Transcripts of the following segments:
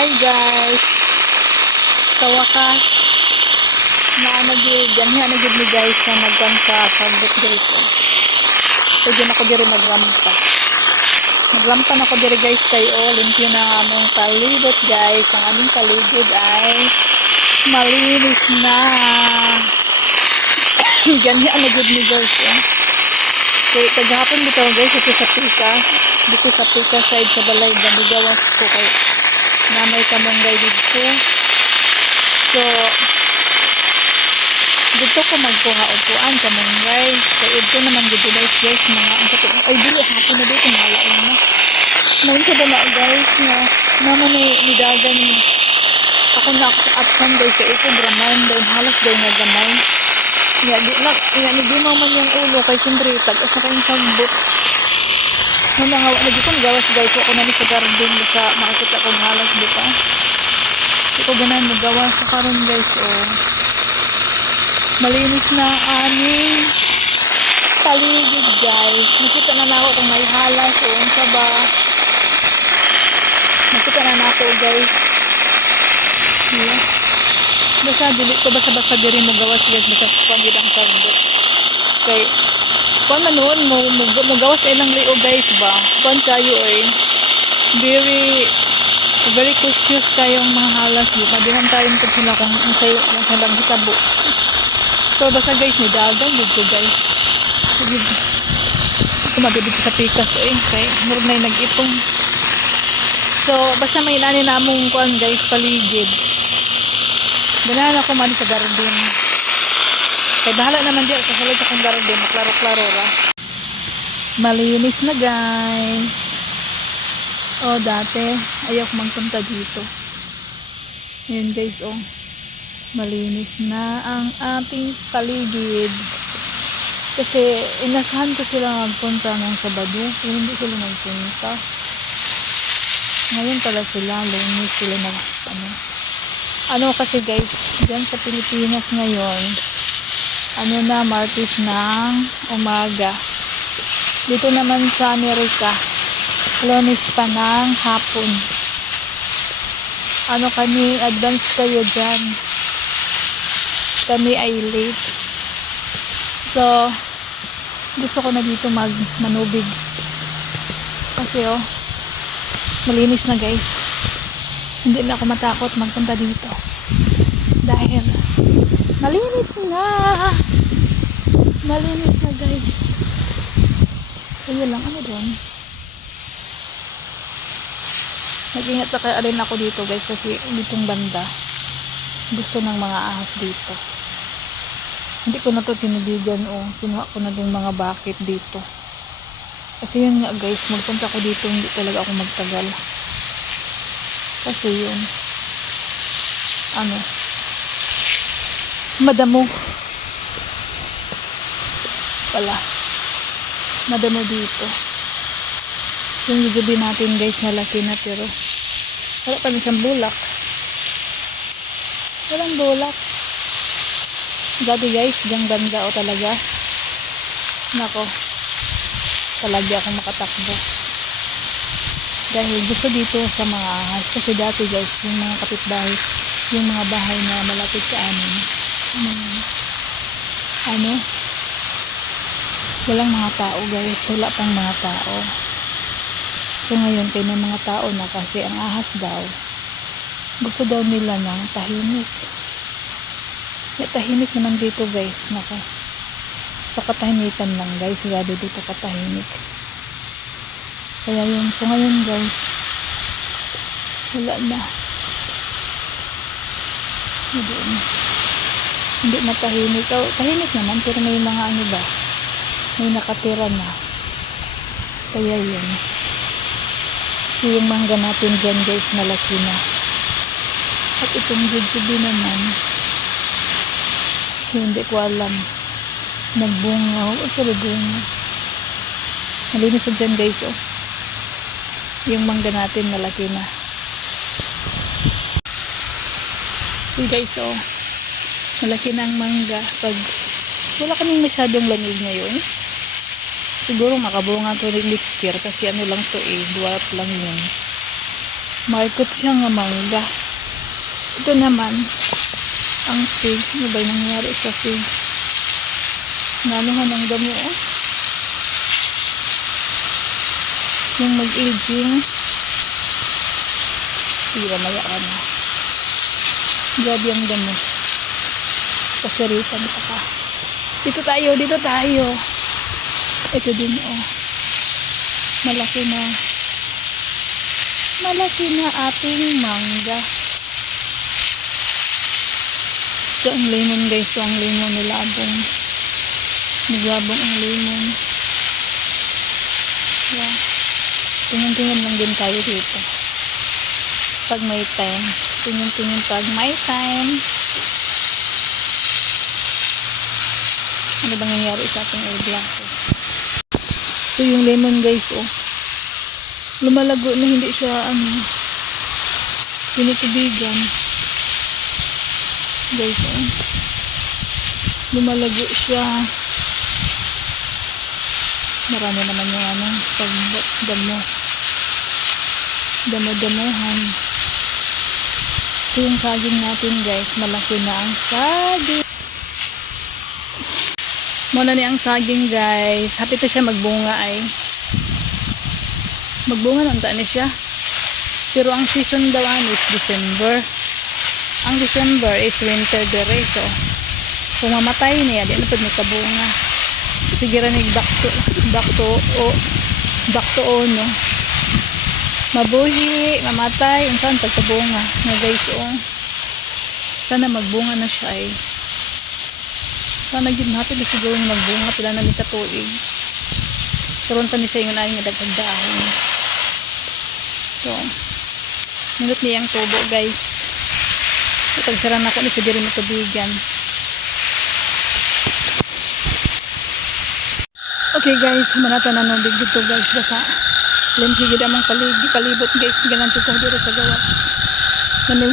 Hi guys. Sa wakas na gyud ganyan na gyud ni guys na nagkan sa sagbot guys. Oh. Pwede na ko diri magrampa. Magrampa na ko diri guys kay oh limpyo na ang among palibot guys. Ang aming paligid ay malinis na. ganyan na gyud ni guys. Oh. Kaya kagahapon dito guys ito sa Pikas. Dito sa Pikas side sa balay Damigawas ko kay na may kamunggay dito. So, dito ko magkuha og kuan kamunggay. Kay ito naman dito guys guys mga ang kato. Ay dili hapon na dito malain na. Naun sa dala guys na mama ni nidagan ni ako na absent guys kay ito dramain daw halos daw nga gamay. Nga di na nga di mo man yung ulo kay siyempre tag asa kayong sagbot. Mga wala dito gawas guys ako na sa garden sa makakita kong halos dito. Hindi ko ganan magawa sa karon guys oh. Malinis na aming paligid guys. Nakita na na ako kung may halas o unsa ba. Nakita na na ako guys. Yeah. Basta dili ko basta-basta diri mo gawas guys basta kuan gid ang sagbot. Kay kuan man noon mo mo, mo gawas ilang liog guys ba. Kuan kayo eh. Very very cautious kayong mga halas yun. Madihan tayo po sila kung ang sayo ang silang hitabo. So basta guys may dagang yun ko guys. Dito sa pikas eh. Kay murag na nag-ipong. So basta may nani namong kuan guys paligid. Ganahan ako man sa garden. Kay bahala naman di sulod sa kong garden. Klaro-klaro ra. Malinis na guys. Oh, dati, ayaw ko magpunta dito. Ayan guys, oh. Malinis na ang ating paligid. Kasi, inasahan ko sila magpunta ng Sabado. Pero hindi sila nagpunta. Ngayon pala sila, lumis sila nag, ano. Ano kasi guys, dyan sa Pilipinas ngayon, ano na, Martis ng umaga. Dito naman sa Amerika, Lunes pa ng hapon. Ano kami, advance kayo dyan. Kami ay late. So, gusto ko na dito mag manubig. Kasi oh, malinis na guys. Hindi na ako matakot magpunta dito. Malinis na. Malinis na guys. Kaya lang, ano doon? Nag-ingat pa kaya rin ako dito guys kasi ditong banda gusto ng mga ahas dito. Hindi ko na to tinibigan o kinuha ko na yung mga bakit dito. Kasi yun nga guys, magpunta ko dito hindi talaga ako magtagal. Kasi yun ano madamo. Pala madamo dito. Yung gabi natin guys malaki na pero wala pa na siyang bulak. Walang bulak. Gabi guys diyang banda o talaga. Nako. Talaga ako makatakbo. Dahil gusto dito sa mga ahas. Kasi dati guys yung mga kapitbahay yung mga bahay na malapit sa amin um, ano walang mga tao guys wala pang mga tao So ngayon kay may mga tao na kasi ang ahas daw gusto daw nila ng tahimik. Ya, tahimik naman dito guys. Naka, sa katahimikan lang guys. Grabe dito katahimik. Kaya yun. So ngayon guys wala na. Hindi na. Hindi na tahimik. Oh, tahimik naman pero may mga ano ba may nakatira na. Kaya yun. Kasi yung mangga natin dyan guys, malaki na. At itong jujube naman, hindi ko alam. Nagbunga. O, sorry, bunga. Malinis na dyan guys, oh. Yung mangga natin, malaki na. See guys, oh. Malaki na ang mangga. Pag wala kaming masyadong lamig ngayon, siguro makabunga to rin next year kasi ano lang to eh, dwarf lang yun. Market siya nga mangga. Ito naman, ang fig. Ano ba yung nangyari sa fig? Nanuhan ang damo, oh. Yung mag-aging. Tira maya ano. Grabe ang damo. Kasaritan pa ka. Dito tayo, dito tayo. Ito din, oh. Malaki na. Malaki na ating mangga. Ito ang lemon guys. Ito ang lemon nilabong. Nilabong ang lemon. Yeah. Tingin-tingin lang din tayo dito. Pag may time. Tingin-tingin pag may time. Ano bang nangyari sa ating eyeglasses? So yung lemon guys oh. Lumalago na hindi siya ano tinutubigan. Guys oh. Lumalago siya. Marami naman yung ano pag damo. Damo-damuhan. So yung saging natin guys, malaki na ang saging. Muna ni ang saging guys. Happy to siya magbunga ay. Magbunga ng taan siya. Pero ang season daw ano is December. Ang December is winter dire. So, kung mamatay niya, di na pwede magkabunga. Sige ranig back to, back to, o, back to ono. Mabuhi, mamatay, unsan pagkabunga. Nga guys, oh. Sana magbunga na siya ay. Sana gid natin na siguro yung magbunga pila na ni katuig. Karon pa ni siya yung aling nga dahon. So, minut niya ang tubo guys. Ito saran ako ni sa diri mo tubigan. Okay guys, manata na nung dito guys basta limpi gid amang paligi palibot guys ganan ko dito sa gawas.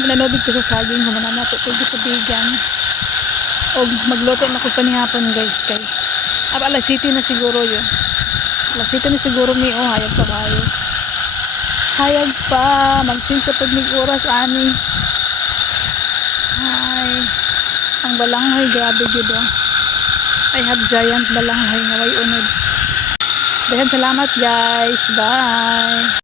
Nanubig ko sa saging humanan nato kay tubigan o magluto na ko panihapon guys kay ab alas city na siguro yun. Alas city na siguro mi oh hayag pa kayo hayag pa. Magchin sa pagnig oras ani. Ay ang balanghoy grabe gid oh. I have giant balanghoy nga way unod. Dahan salamat guys. Bye